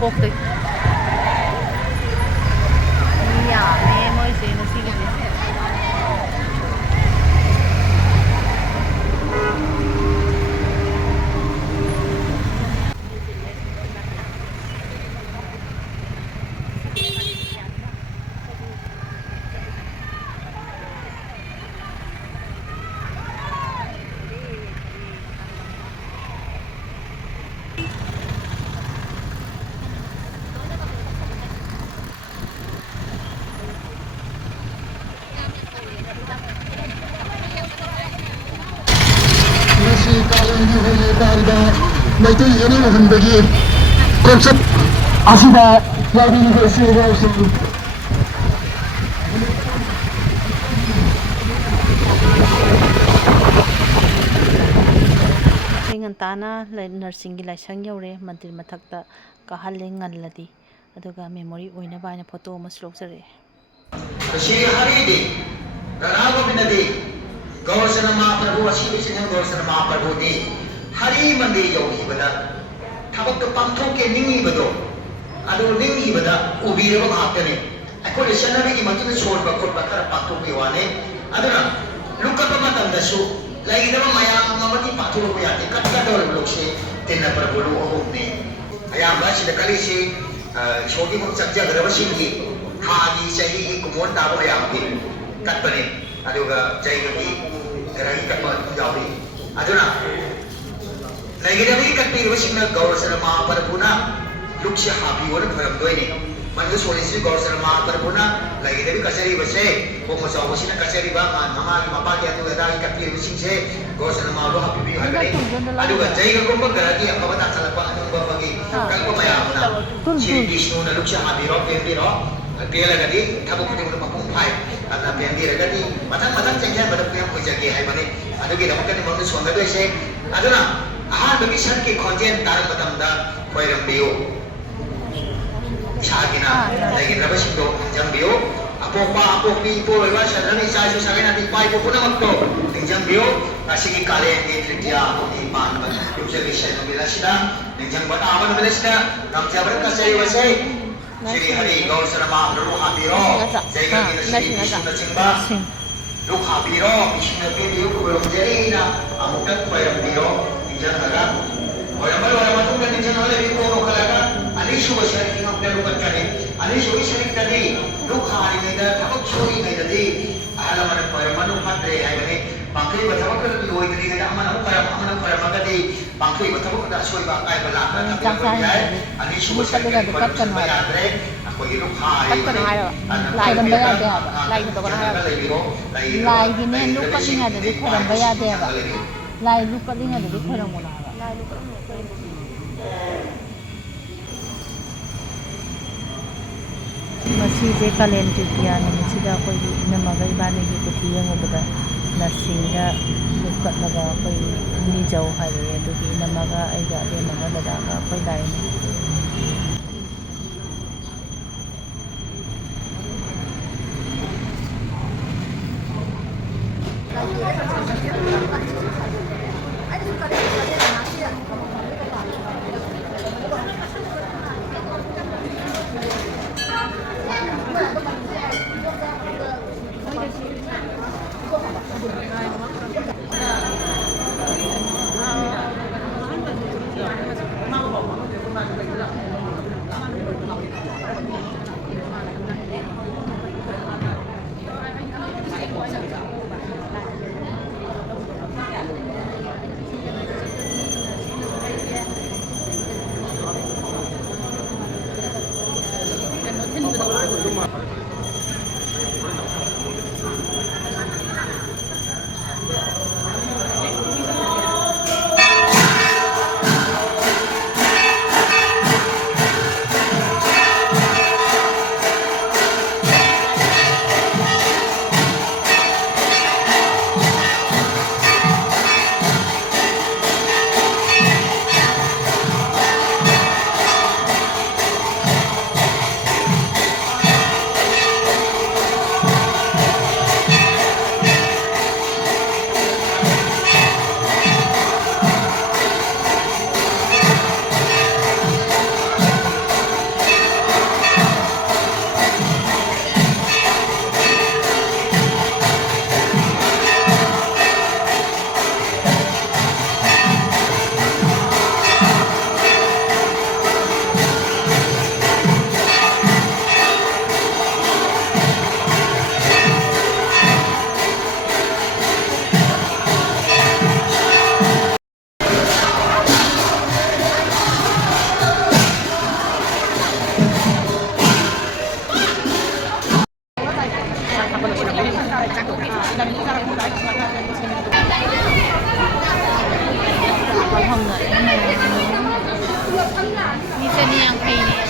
ꯅꯣꯡꯄꯣꯛꯇꯩ ꯃꯤ ꯌꯥꯝꯃꯦ ꯃꯣꯏꯁꯦ ꯉꯁꯤꯒꯤꯗꯤ ꯃꯩꯇꯩ ꯏꯅꯤꯡꯍꯟꯕꯒꯤ ꯈꯣꯡꯆꯠ ꯑꯁꯤꯗ ꯌꯥꯎꯕꯤꯔꯤꯕ ꯏꯆꯤꯜ ꯏꯅꯥꯎꯁꯤꯡ ꯑꯩꯈꯣꯏ ꯉꯟꯇꯥꯅ ꯅꯔꯁꯤꯡꯒꯤ ꯂꯥꯏꯁꯪ ꯌꯧꯔꯦ ꯃꯟꯗꯤꯔ ꯃꯊꯛꯇ ꯀꯥꯍꯜꯂꯦ ꯉꯜꯂꯗꯤ ꯑꯗꯨꯒ ꯃꯦꯃꯣꯔꯤ ꯑꯣꯏꯅꯕ ꯍꯥꯏꯅ ꯐꯣꯇꯣ ꯑꯃꯁꯨ ꯂꯧꯖꯔꯛꯑꯦ श्री हरिदे राघविनदे गौरचन महाप्रभु असीबिसिंह गौरचन महाप्रभु दे हरि मंदिर यौखिबदा थबक पांथो के निंगिबदो अदो निंगिबदा उबीरब घातने अखोले सनबी की मतुन सोरबा कोटबा खर पांथो के वाने अदना लुकप मतंदसु लाइदब मयाम ममति पाथो को याते कटकटोर लोकसे तेन प्रभु लो होने अयाम बासिद कलिसे छोटी मुख चक्जगरबसिंगी हागी सही कुमोन ताबो यामगे कटपने अदुगा जैगगी रही कटपन जावी अदुना लैगिरबी कटपीरबसिंग गौरचन महाप्रभुना लुक्ष्य हाबी वर फरमदोइने मनदु सोलिसि गौरचन महाप्रभुना लैगिरबी कचरी बसे कोमो चावसिना कचरी बा मामागी मपागी अदुगा दागी कटपीरबसिंगसे गौरचन महालो हाबी हगरे अदुगा जैगगुम गरागी अबता चलपा अनुबा बगी कल्प मयामना श्री विष्णु न लुक्ष्य हाबी रो पेंदिरो पेलगदी थबक खुदिमुन मपुंग फाइ अदना पेंदिरगदी मथंग मथंग चेंजन बद पेम खोजगे हाइबने अदुगी दमकनि मनु सोंगदोइसे अदुना अहानबगी सनकी खोंजेन तारम मतमदा खोइरमबियो सागिना लैगिरबसिंदो जंबियो अपोपा अपोपी पोलवा सदनी साजु सगेना ति पाइ पुनमक्तो जंबियो असिगी कालेंगे तृतीया ओनी पान बन युजगे शैनो बिलासिदा निजंग बता आवन बिलासिदा नमजाबर कसै वसै श्री हरि गौरचन महाप्रभु हाबीरो जैगगी श्री विष्णु चिंबा लोक हाबीरो विष्णु के देव को रोजेरीना अमुक खोइरमबियो निजंगरा ओरमल ओरमतुंग निजंगले बिको रोकलागा अनिशु बशरी नोकले लोकतने अनिशु बशरी तदे लोक हारिनेदा थबक छोरी नेदे आलमन खोइरमनु फत्रे हाइबने पांखै बथबक लोइदरी नेदा अमन अमन खोइरमगदे पांखै बथबक दा सोइबा काइबला तबे याय अनिशु बशरी खोइरमबा याद्रे अखोइ लोक हारि लाइरमबा यादे लाइ तो कना लाइ गिने लोक कलिंगा दे खोइरमबा यादे लाइ लोक कलिंगा दे खोइरमबा लाइ लोक मसीजे कालेन तृतीया निमिषिदा अखोई इनमगा इबानीगी कुथि यंगबदा नर्सिंगदा लुकटलगा अखोई निजौ हाइरे अदुगी इनमगा आइगा लेमगा ददागा अखोई लाइने ห้องไหนมีเสนียงปีนี้